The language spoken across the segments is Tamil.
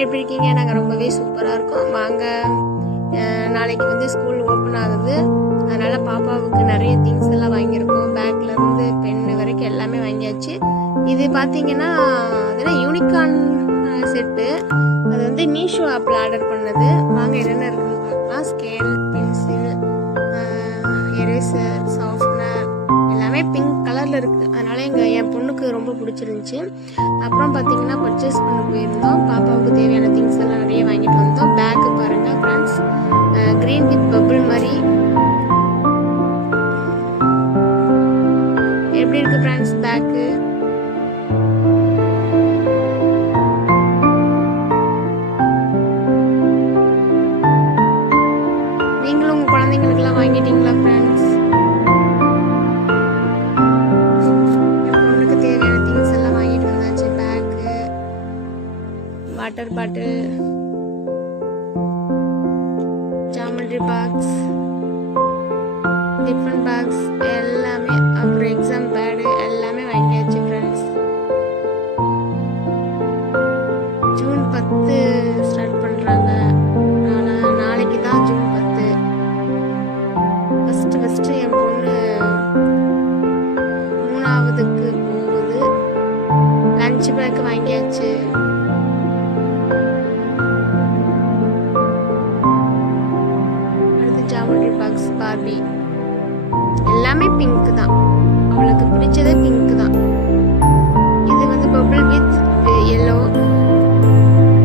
எல்லாரும் எப்படி இருக்கீங்க நாங்கள் ரொம்பவே சூப்பராக இருக்கோம். வாங்க. நாளைக்கு வந்து ஸ்கூல் ஓப்பன் ஆகுது. அதனால பாப்பாவுக்கு நிறைய திங்ஸ் எல்லாம் வாங்கியிருக்கோம். பேக்ல இருந்து பென்னு வரைக்கும் எல்லாமே வாங்கியாச்சு. இது பார்த்தீங்கன்னா அதெல்லாம் யூனிகான் செட்டு அது வந்து மீஷோ ஆப்பில் ஆர்டர் பண்ணது. வாங்க என்னென்ன இருக்குன்னு பார்க்கலாம். ஸ்கேல் பென்சில் எரேசர் சாஃப்ட்னர் எல்லாமே பிங்க் கலரில் இருக்குது ரொம்ப பிடிச்சிருந்துச்சி. அப்புறம் பார்த்தீங்கன்னா பர்ச்சேஸ் பண்ண போயிருந்தோம். பாப்பாவுக்கு தேவையான திங்ஸ் எல்லாம் நிறைய வாங்கிட்டு வந்தோம். பேக்கு பாருங்கள் ஃப்ரெண்ட்ஸ் க்ரீன் வித் பபிள் மாதிரி. எப்படி இருக்கு ஃப்ரெண்ட்ஸ் பேக்கு நீங்களும் உங்கள் குழந்தைங்களுக்கெல்லாம் வாங்கிட்டீங்களா friends water bottle geometry box tiffin box எல்லாமே அப்புறம் எக்ஸாம் பேடு எல்லாமே வாங்கியாச்சு ஃப்ரெண்ட்ஸ் ஜூன் பத்து ஸ்டார்ட் பண்ணுறாங்க ஆனால் நாளைக்கு தான் ஜூன் பத்து. ஃபஸ்ட்டு ஃபஸ்ட்டு என் பொண்ணு மூணாவதுக்கு ஜாமெட்ரி பார்பி எல்லாமே பிங்க் தான். அவளுக்கு பிடிச்சதே பிங்க் தான். இது வந்து பபிள் வித் எல்லோ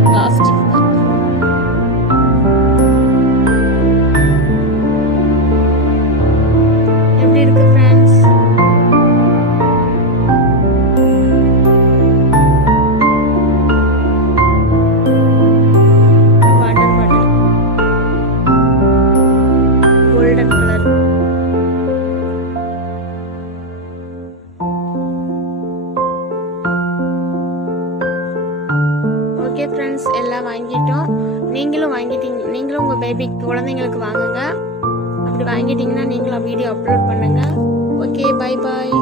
பிளாஸ்டிக் தான். எப்படி இருக்கு friend golden colour okay friends எல்லாம் வாங்கிட்டோம். நீங்களும் வாங்கிட்டீங்க நீங்களும் உங்கள் பேபி குழந்தைங்களுக்கு வாங்குங்க. அப்படி வாங்கிட்டீங்கன்னா நீங்களும் வீடியோ அப்லோட் பண்ணுங்கள் ஓகே பை பாய்